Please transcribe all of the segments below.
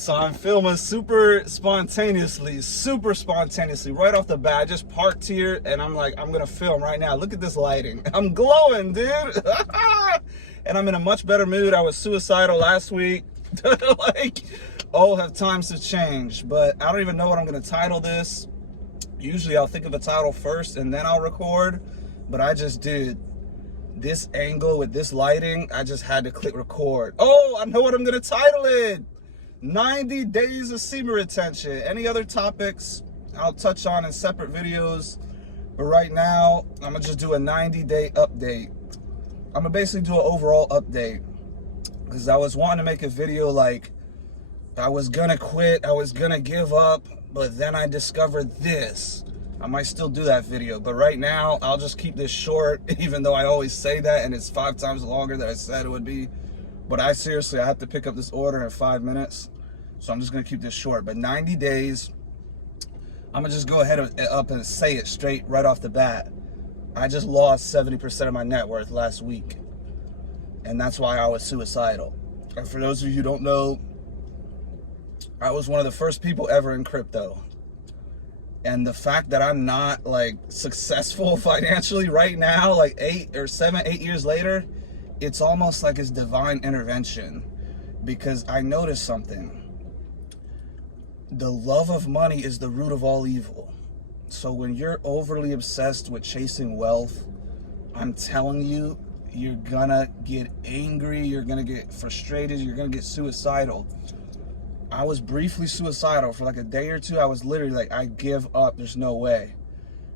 so I'm filming super spontaneously, right off the bat. I just parked here and I'm like, I'm gonna film right now. Look at this lighting. I'm glowing, dude. And I'm in a much better mood. I was suicidal last week. Like, oh, have times to change. But I don't even know what I'm gonna title this. Usually I'll think of a title first and then I'll record. But I just did this angle with this lighting. I just had to click record. Oh, I know what I'm gonna title it. 90 days of semen retention. Any other topics I'll touch on in separate videos. But right now, I'm gonna just do a 90-day update. I'm gonna basically do an overall update. Because I was wanting to make a video like, I was gonna quit, I was gonna give up, but then I discovered this. I might still do that video, but right now, I'll just keep this short, even though I always say that, and it's 5 times longer than I said it would be. But I have to pick up this order in 5 minutes, so I'm just gonna keep this short. But 90 days, I'm gonna just go ahead up and say it straight right off the bat. I just lost 70% of my net worth last week, and that's why I was suicidal. And for those of you who don't know, I was one of the first people ever in crypto. And the fact that I'm not like successful financially right now, like 8 years later, it's almost like it's divine intervention, because I noticed something. The love of money is the root of all evil. So when you're overly obsessed with chasing wealth, I'm telling you, you're gonna get angry, you're gonna get frustrated, you're gonna get suicidal. I was briefly suicidal for like a day or two. I was literally like, I give up, there's no way.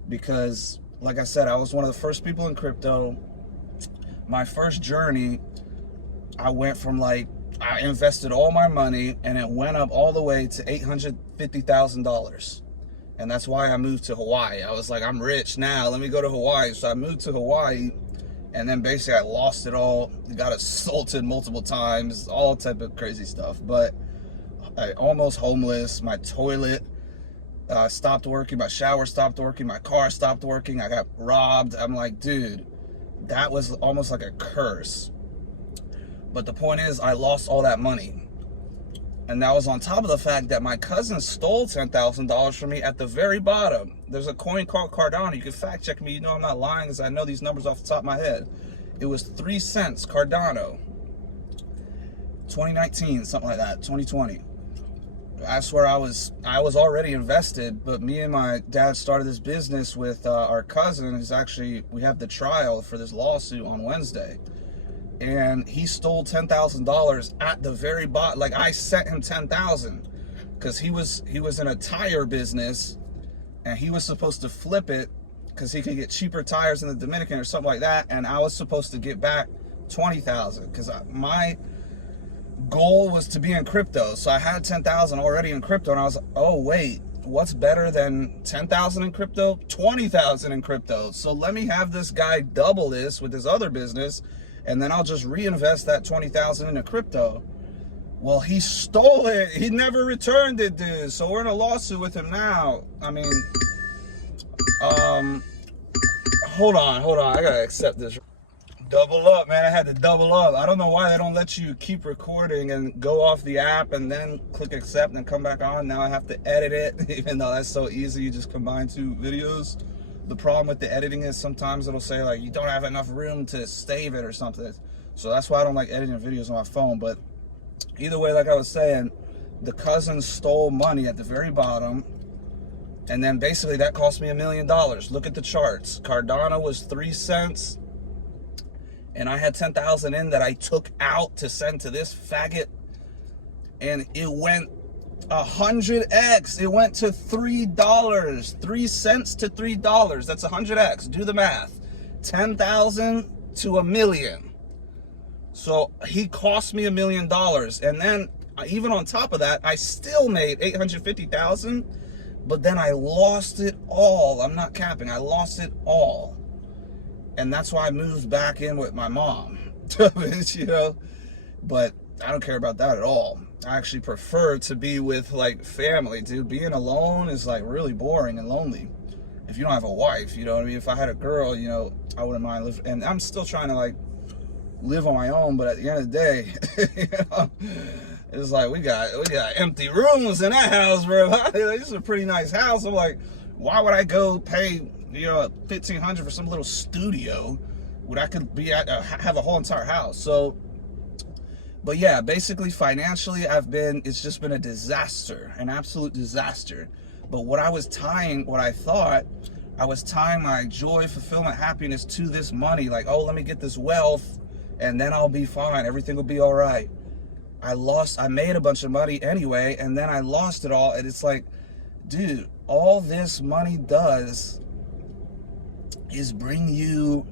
Because, like I said, I was one of the first people in crypto. My first journey, I went from like, I invested all my money and it went up all the way to $850,000. And that's why I moved to Hawaii. I was like, I'm rich now, let me go to Hawaii. So I moved to Hawaii, and then basically I lost it all, got assaulted multiple times, all type of crazy stuff. But I almost homeless, my toilet stopped working, my shower stopped working, my car stopped working, I got robbed. I'm like, dude, that was almost like a curse. But the point is, I lost all that money. And that was on top of the fact that my cousin stole $10,000 from me at the very bottom. There's a coin called Cardano. You can fact check me, you know I'm not lying, because I know these numbers off the top of my head. It was 3 cents, Cardano. 2019, something like that, 2020. I swear I was already invested, but me and my dad started this business with our cousin, who's actually, we have the trial for this lawsuit on Wednesday. And he stole $10,000 at the very bottom. Like, I sent him $10,000 because he was in a tire business, and he was supposed to flip it because he could get cheaper tires in the Dominican or something like that. And I was supposed to get back $20,000 because my goal was to be in crypto. So I had 10,000 already in crypto, and I was like, oh wait, what's better than 10,000 in crypto? 20,000 in crypto. So let me have this guy double this with his other business, and then I'll just reinvest that 20,000 into crypto. Well, he stole it. He never returned it, dude. So we're in a lawsuit with him now. I mean, hold on. I gotta accept this. Double up, man. I had to double up. I don't know why they don't let you keep recording and go off the app and then click accept and come back on. Now I have to edit it, even though that's so easy. You just combine 2 videos. The problem with the editing is sometimes it'll say like, you don't have enough room to save it or something. So that's why I don't like editing videos on my phone. But either way, like I was saying, the cousin stole money at the very bottom. And then basically that cost me $1 million. Look at the charts. Cardano was 3 cents. And I had 10,000 in that I took out to send to this faggot. And it went 100x. It went to $3. 3 cents to $3. That's 100x. Do the math. 10,000 to $1 million. So he cost me $1 million. And then even on top of that, I still made 850,000. But then I lost it all. I'm not capping. I lost it all. And that's why I moved back in with my mom, you know, but I don't care about that at all. I actually prefer to be with like family, dude. Being alone is like really boring and lonely. If you don't have a wife, you know what I mean? If I had a girl, you know, I wouldn't mind living. And I'm still trying to like live on my own, but at the end of the day, you know, It's like we got empty rooms in that house, bro. This is a pretty nice house. I'm like, why would I go pay $1,500 for some little studio when I could be at have a whole entire house? So, but yeah, basically financially, it's just been a disaster, an absolute disaster. But what I thought I was tying my joy, fulfillment, happiness to this money. Like, oh, let me get this wealth and then I'll be fine. Everything will be all right. I made a bunch of money anyway, and then I lost it all. And it's like, dude, all this money does is bring you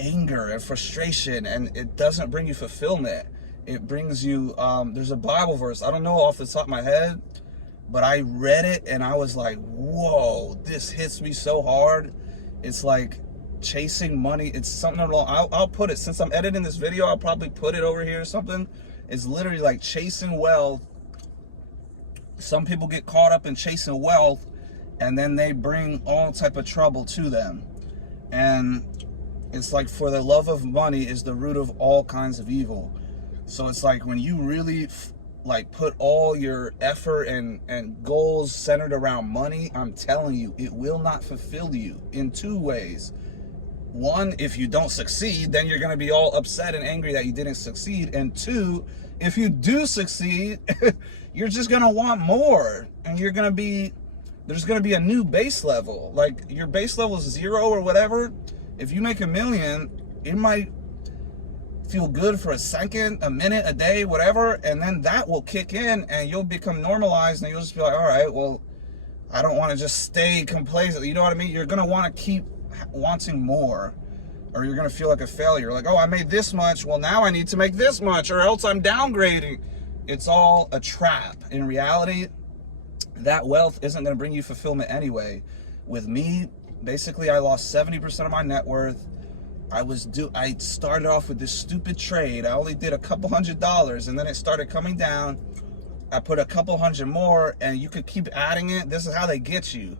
anger and frustration, and it doesn't bring you fulfillment. It brings you, there's a Bible verse, I don't know off the top of my head, but I read it and I was like, whoa, this hits me so hard. It's like chasing money. It's something along, I'll put it, since I'm editing this video, I'll probably put it over here or something. It's literally like chasing wealth. Some people get caught up in chasing wealth, and then they bring all type of trouble to them. And it's like, for the love of money is the root of all kinds of evil. So it's like, when you really like put all your effort and goals centered around money, I'm telling you, it will not fulfill you in two ways. One, if you don't succeed, then you're going to be all upset and angry that you didn't succeed. And two, if you do succeed, you're just going to want more, and there's going to be a new base level. Like, your base level is 0 or whatever. If you make $1 million, it might feel good for a second, a minute, a day, whatever, and then that will kick in and you'll become normalized, and you'll just be like, all right, well, I don't want to just stay complacent. You know what I mean? You're going to want to keep wanting more, or you're going to feel like a failure. Like, oh, I made this much, well, now I need to make this much, or else I'm downgrading. It's all a trap. In reality, that wealth isn't going to bring you fulfillment anyway. With me, basically, I lost 70% of my net worth. I started off with this stupid trade. I only did a couple $100, and then it started coming down. I put a couple $100 more, and you could keep adding it. This is how they get you.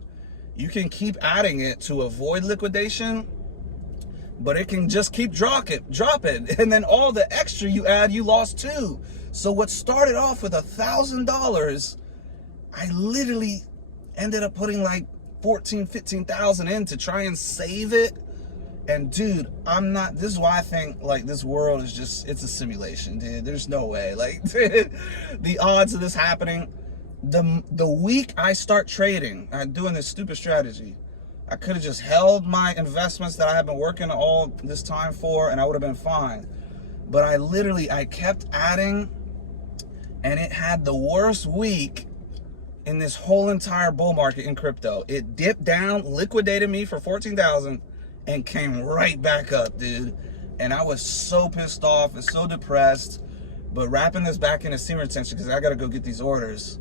You can keep adding it to avoid liquidation, but it can just keep dropping. And then all the extra you add, you lost too. So what started off with $1,000, I literally ended up putting like 14, 15,000 in to try and save it. And dude, this is why I think like this world is just, it's a simulation, dude. There's no way. Like, the odds of this happening, the week I start trading, I'm doing this stupid strategy, I could have just held my investments that I have been working all this time for, and I would have been fine. But I kept adding, and it had the worst week in this whole entire bull market in crypto. It dipped down, liquidated me for 14,000, and came right back up, dude. And I was so pissed off and so depressed. But wrapping this back into Semen Retention, because I got to go get these orders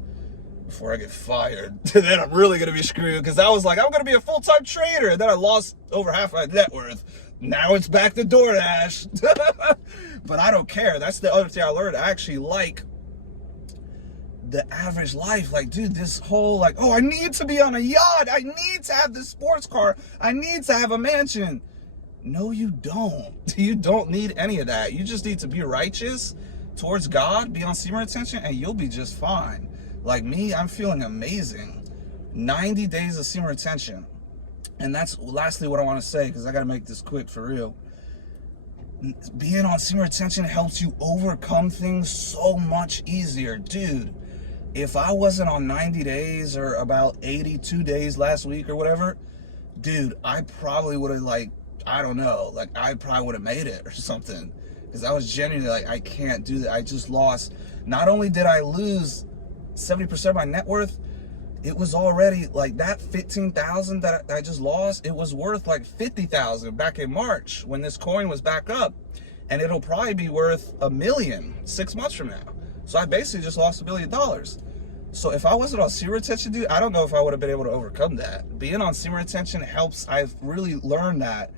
before I get fired. Then I'm really going to be screwed, because I was like, I'm going to be a full-time trader. And then I lost over half my net worth. Now it's back to DoorDash. But I don't care. That's the other thing I learned. I actually like the average life. Like, dude, this whole like, oh, I need to be on a yacht, I need to have this sports car, I need to have a mansion. No, you don't. You don't need any of that. You just need to be righteous towards God, be on Semen Retention, and you'll be just fine. Like me, I'm feeling amazing. 90 days of Semen Retention. And that's lastly what I want to say, because I got to make this quick for real. Being on Semen Retention helps you overcome things so much easier. Dude, if I wasn't on 90 days or about 82 days last week or whatever, dude, I probably would have, like, I don't know, like, I probably would have made it or something. Because I was genuinely like, I can't do that. I just lost. Not only did I lose 70% of my net worth, it was already like that 15,000 that I just lost, it was worth like 50,000 back in March when this coin was back up. And it'll probably be worth $1 million 6 months from now. So I basically just lost $1 billion. So if I wasn't on Semen Retention, dude, I don't know if I would have been able to overcome that. Being on Semen Retention helps. I've really learned that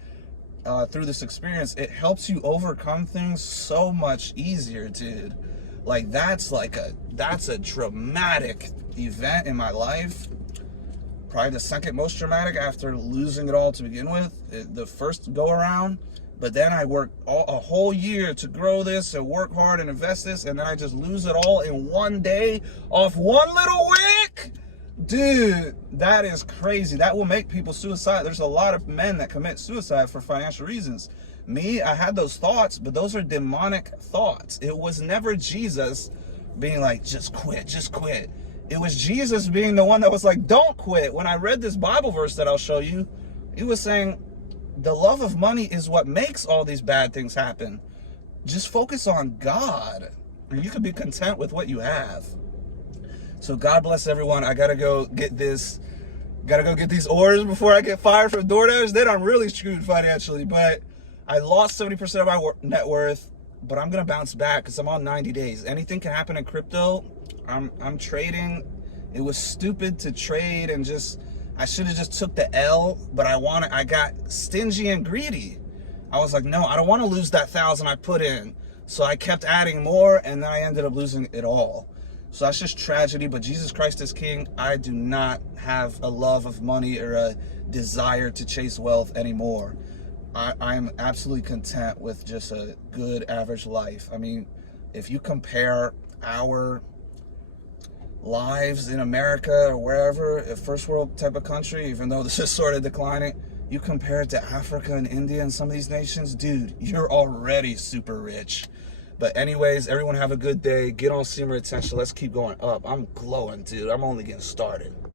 through this experience. It helps you overcome things so much easier, dude. Like, that's a dramatic event in my life. Probably the second most dramatic after losing it all to begin with. The first go around, But then I work a whole year to grow this and work hard and invest this, and then I just lose it all in one day off one little wick? Dude, that is crazy. That will make people suicide. There's a lot of men that commit suicide for financial reasons. Me, I had those thoughts, but those are demonic thoughts. It was never Jesus being like, just quit, just quit. It was Jesus being the one that was like, don't quit. When I read this Bible verse that I'll show you, he was saying, the love of money is what makes all these bad things happen. Just focus on God, and you can be content with what you have. So God bless everyone. I gotta go get this. Gotta go get these orders before I get fired from DoorDash. Then I'm really screwed financially. But I lost 70% of my net worth. But I'm gonna bounce back because I'm on 90 days. Anything can happen in crypto. I'm trading. It was stupid to trade and just. I should have just took the L, but I got stingy and greedy. I was like, no, I don't want to lose that 1,000 I put in. So I kept adding more, and then I ended up losing it all. So that's just tragedy, but Jesus Christ is King. I do not have a love of money or a desire to chase wealth anymore. I'm absolutely content with just a good average life. I mean, if you compare our lives in America or wherever, a first world type of country, even though this is sort of declining, you compare it to Africa and India and some of these nations, dude, you're already super rich. But anyways, everyone have a good day. Get on Semen Retention. Let's keep going up. I'm glowing, dude. I'm only getting started.